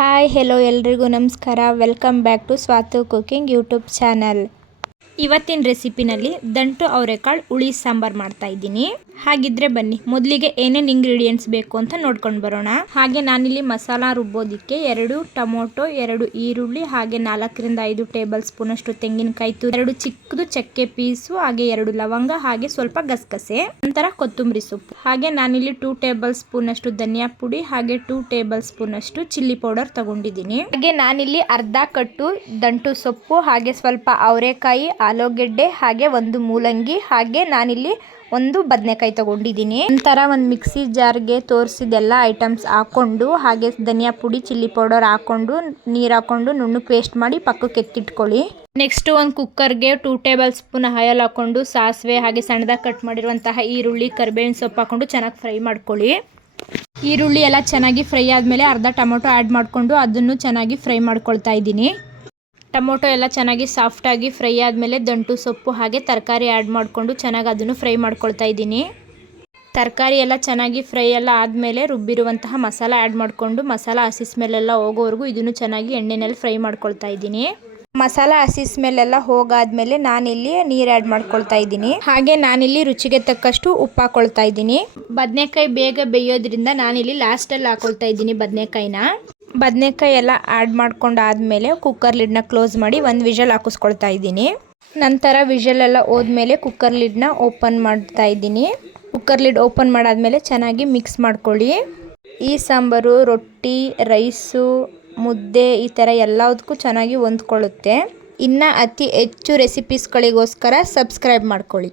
Hi hello ಎಲ್ರಿಗೂ ನಮಸ್ಕಾರ. Welcome back to Swathu cooking YouTube channel. ಇವತ್ತಿನ ರೆಸಿಪಿನಲ್ಲಿ ದಂಟು ಅವರೆಕಾಳು ಹುಳಿ ಸಾಂಬಾರ್ ಮಾಡ್ತಾ ಇದ್ದೀನಿ. ಹಾಗಿದ್ರೆ ಬನ್ನಿ ಮೊದಲಿಗೆ ಏನೇನು ಇಂಗ್ರೀಡಿಯೆಂಟ್ಸ್ ಬೇಕು ಅಂತ ನೋಡ್ಕೊಂಡು ಬರೋಣ. ಹಾಗೆ ನಾನಿಲ್ಲಿ ಮಸಾಲ ರುಬ್ಬೋದಕ್ಕೆ 2 ಟೊಮೊಟೊ, 2 ಈರುಳ್ಳಿ, ಹಾಗೆ 4 ರಿಂದ 5 ಟೇಬಲ್ ಸ್ಪೂನ್ ಅಷ್ಟು ತೆಂಗಿನಕಾಯಿ ತುರಿ, 2 ಚಿಕ್ಕದು ಚಕ್ಕೆ ಪೀಸು, ಹಾಗೆ 2 ಲವಂಗ, ಹಾಗೆ ಸ್ವಲ್ಪ ಗಸಗಸೆ, ನಂತರ ಕೊತ್ತಂಬರಿ ಸೊಪ್ಪು. ಹಾಗೆ ನಾನಿಲ್ಲಿ 2 ಟೇಬಲ್ ಸ್ಪೂನ್ ಅಷ್ಟು ಧನಿಯಾ ಪುಡಿ, ಹಾಗೆ 2 ಟೇಬಲ್ ಸ್ಪೂನ್ ಅಷ್ಟು ಚಿಲ್ಲಿ ಪೌಡರ್ ತಗೊಂಡಿದ್ದೀನಿ. ಹಾಗೆ ನಾನಿಲ್ಲಿ ಅರ್ಧ ಕಟ್ಟು ದಂಟು ಸೊಪ್ಪು, ಹಾಗೆ ಸ್ವಲ್ಪ ಅವರೆಕಾಯಿ, ಆಲೂಗೆಡ್ಡೆ, ಹಾಗೆ 1 ಮೂಲಂಗಿ, ಹಾಗೆ ನಾನಿಲ್ಲಿ 1 ಬದನೆಕಾಯಿ ತಗೊಂಡಿದ್ದೀನಿ. ನಂತರ ಒಂದು ಮಿಕ್ಸಿ ಜಾರ್ಗೆ ತೋರಿಸಿದೆಲ್ಲ ಐಟಮ್ಸ್ ಹಾಕೊಂಡು, ಹಾಗೆ ಧನಿಯಾ ಪುಡಿ, ಚಿಲ್ಲಿ ಪೌಡರ್ ಹಾಕೊಂಡು, ನೀರು ಹಾಕೊಂಡು ನುಣ್ಣಗೆ ಪೇಸ್ಟ್ ಮಾಡಿ ಪಕ್ಕಕ್ಕೆ ಎತ್ತಿಟ್ಕೊಳ್ಳಿ. ನೆಕ್ಸ್ಟ್ ಒಂದು ಕುಕ್ಕರ್ಗೆ 2 ಟೇಬಲ್ ಸ್ಪೂನ್ ಆಯಿಲ್ ಹಾಕೊಂಡು, ಸಾಸಿವೆ, ಹಾಗೆ ಸಣ್ಣದಾಗಿ ಕಟ್ ಮಾಡಿರುವಂತಹ ಈರುಳ್ಳಿ, ಕರಿಬೇವಿನ ಸೊಪ್ಪು ಹಾಕೊಂಡು ಚೆನ್ನಾಗಿ ಫ್ರೈ ಮಾಡ್ಕೊಳ್ಳಿ. ಈರುಳ್ಳಿ ಎಲ್ಲ ಚೆನ್ನಾಗಿ ಫ್ರೈ ಆದಮೇಲೆ ಅರ್ಧ ಟೊಮೊಟೊ ಆ್ಯಡ್ ಮಾಡಿಕೊಂಡು ಅದನ್ನು ಚೆನ್ನಾಗಿ ಫ್ರೈ ಮಾಡ್ಕೊಳ್ತಾ ಇದ್ದೀನಿ. ಟೊಮೊಟೊ ಎಲ್ಲ ಚೆನ್ನಾಗಿ ಸಾಫ್ಟಾಗಿ ಫ್ರೈ ಆದಮೇಲೆ ದಂಟು ಸೊಪ್ಪು ಹಾಗೆ ತರಕಾರಿ ಆ್ಯಡ್ ಮಾಡಿಕೊಂಡು ಚೆನ್ನಾಗಿ ಅದನ್ನು ಫ್ರೈ ಮಾಡ್ಕೊಳ್ತಾ ಇದ್ದೀನಿ. ತರಕಾರಿ ಎಲ್ಲ ಚೆನ್ನಾಗಿ ಫ್ರೈ ಎಲ್ಲ ಆದಮೇಲೆ ರುಬ್ಬಿರುವಂತಹ ಮಸಾಲ ಆ್ಯಡ್ ಮಾಡಿಕೊಂಡು ಮಸಾಲ ಹಸಿ ಸ್ಮೆಲ್ಲೆಲ್ಲ ಹೋಗೋವರೆಗೂ ಇದನ್ನು ಚೆನ್ನಾಗಿ ಎಣ್ಣೆಯಲ್ಲಿ ಫ್ರೈ ಮಾಡ್ಕೊಳ್ತಾ ಇದ್ದೀನಿ. ಮಸಾಲ ಹಸಿ ಸ್ಮೆಲ್ಲೆಲ್ಲ ಹೋಗಾದ್ಮೇಲೆ ನಾನಿಲ್ಲಿ ನೀರು ಆ್ಯಡ್ ಮಾಡ್ಕೊಳ್ತಾ ಇದ್ದೀನಿ. ಹಾಗೆ ನಾನಿಲ್ಲಿ ರುಚಿಗೆ ತಕ್ಕಷ್ಟು ಉಪ್ಪು ಹಾಕೊಳ್ತಾ ಇದ್ದೀನಿ. ಬದನೆಕಾಯಿ ಬೇಗ ಬೇಯೋದ್ರಿಂದ ನಾನಿಲ್ಲಿ ಲಾಸ್ಟಲ್ಲಿ ಹಾಕೊಳ್ತಾ ಇದ್ದೀನಿ ಬದನೆಕಾಯಿ ಎಲ್ಲ ಆ್ಯಡ್ ಮಾಡ್ಕೊಂಡಾದ್ಮೇಲೆ ಕುಕ್ಕರ್ ಲಿಡ್ನ ಕ್ಲೋಸ್ ಮಾಡಿ 1 ವಿಷಲ್ ಹಾಕಿಸ್ಕೊಳ್ತಾ ಇದ್ದೀನಿ. ನಂತರ ವಿಷಲ್ ಎಲ್ಲ ಹೋದ್ಮೇಲೆ ಕುಕ್ಕರ್ ಲಿಡ್ನ ಓಪನ್ ಮಾಡ್ತಾ ಇದ್ದೀನಿ. ಕುಕ್ಕರ್ ಲಿಡ್ ಓಪನ್ ಮಾಡಾದ್ಮೇಲೆ ಚೆನ್ನಾಗಿ ಮಿಕ್ಸ್ ಮಾಡ್ಕೊಳ್ಳಿ. ಈ ಸಾಂಬಾರು ರೊಟ್ಟಿ, ರೈಸು, ಮುದ್ದೆ ಈ ಥರ ಎಲ್ಲದಕ್ಕೂ ಚೆನ್ನಾಗಿ ಹೊಂದ್ಕೊಳ್ಳುತ್ತೆ. ಇನ್ನು ಅತಿ ಹೆಚ್ಚು ರೆಸಿಪೀಸ್ಗಳಿಗೋಸ್ಕರ ಸಬ್ಸ್ಕ್ರೈಬ್ ಮಾಡ್ಕೊಳ್ಳಿ.